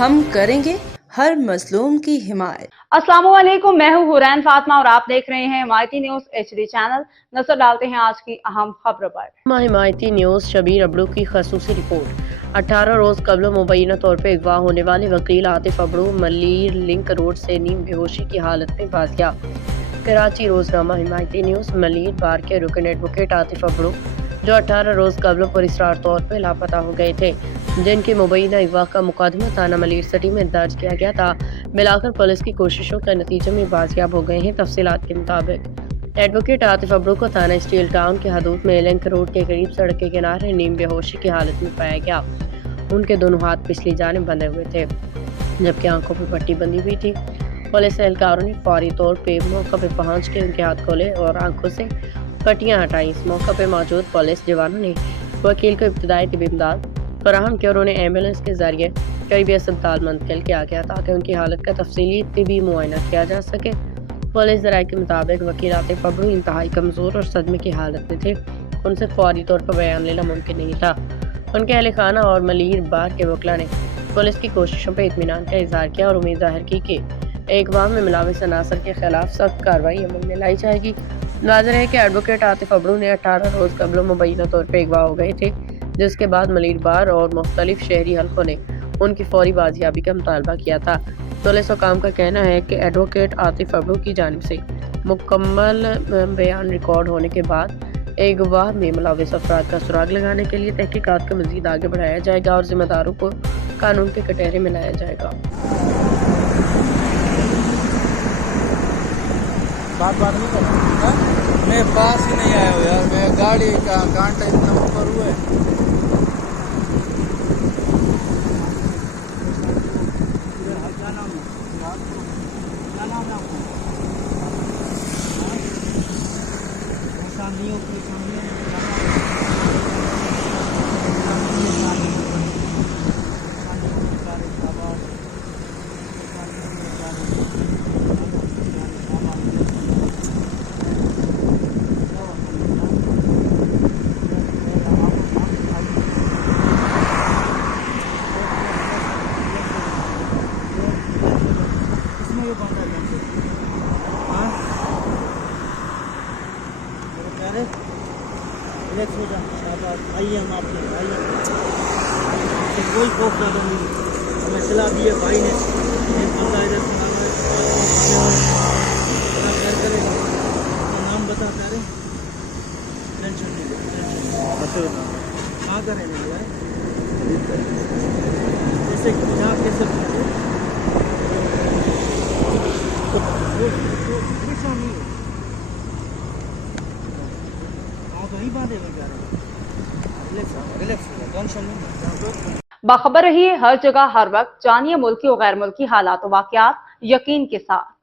हम करेंगे हर मजलूम की हिमायत। अस्सलामुअलैकुम, मैं हूँ हुरैन फातिमा और आप देख रहे हैं हिमायती न्यूज HD चैनल। नजर डालते हैं आज की अहम खबरों पर। हिमायती न्यूज शबीर अबड़ू की खसूसी रिपोर्ट। 18 रोज कबल मुबैना तौर पर अगवा होने वाले वकील आतिफ अबड़ू मलीर लिंक रोड से नीम बेहोशी की हालत में बाजियाब। कराची रोजनामा हिमायती न्यूज मलीर बार के रुकन एडवोकेट आतिफ अबड़ू जो 18 रोज कबल पर इसरार तौर पर लापता हो गए थे, जिनकी मुबैना अगवा का मुकदमा थाना मलीर सिटी में दर्ज किया गया था, मिलाकर पुलिस की कोशिशों के नतीजे में बाजियाब हो गए हैं। तफसीलात के मुताबिक एडवोकेट आतिफ अबड़ू को थाना स्टील टाउन के हदूद में लिंक रोड के करीब सड़क के किनारे नीम बेहोशी की हालत में पाया गया। उनके दोनों हाथ पिछली जानिब बंधे हुए थे, जबकि आंखों पर पट्टी बंधी हुई थी। पुलिस एहलकारों ने फौरी तौर पर मौका पर पहुंच के उनके हाथ खोले और आंखों से पट्टियां हटाई। इस मौका पर मौजूद पुलिस जवानों ने वकील को इब्तदाई तिबी इमदाद फराहम किया और उन्हें एम्बुलेंस के जरिए करीबी अस्पताल मुंतकिल किया गया ताकि उनकी हालत का तफसीली तिबी मुआयना किया जा सके। पुलिस ज़राए के मुताबिक वकील आतिफ अबड़ू इंतहाई कमज़ोर और सदमे की हालत में थे, उनसे फौरी तौर पर बयान लेना मुमकिन नहीं था। उनके अहल खाना और मलीर बार के वकला ने पुलिस की कोशिशों पर इत्मीनान का इजहार किया और उम्मीद जाहिर की कि अगवा में मुलविस अनासर के खिलाफ सख्त कार्रवाई अमल में लाई जाएगी। नाज़िर है कि एडवोकेट आतिफ अबड़ू ने 18 रोज कबल मुबैना तौर पर अगवा हो गए थे, जिसके बाद मलीर बार और मुख्तलिफ शहरी हल्कों ने उनकी फौरी बाजियाबी का मुतालबा किया था। पुलिस हुकाम का कहना है कि एडवोकेट आतिफ अबड़ू की जानिब से मुकम्मल बयान रिकॉर्ड होने के बाद अगवा में मुलविस अफराद का सुराग लगाने के लिए तहकीकात को मजीद आगे बढ़ाया जाएगा और जिम्मेदारों को कानून के कटहरे में लाया जाएगा। बात नहीं कर रहा, मैं पास ही नहीं आया हूँ यार, मैं गाड़ी का कांटा इतना ऊपर हुआ है। रिलैक्स हो जाए, शाबाश, आइए हम आपने आइए, कोई खौफ ज़्यादा नहीं, हमें सलाह दी है भाई ने, इधर करेगा, नाम बता सारे, टेंशन नहीं ले, कहाँ का रहने वाला है, जैसे यहाँ कैसे परेशान नहीं है, बाखबर रहिए हर जगह हर वक्त, जानिए मुल्की और गैर मुल्की हालात और वाक़यात यकीन के साथ।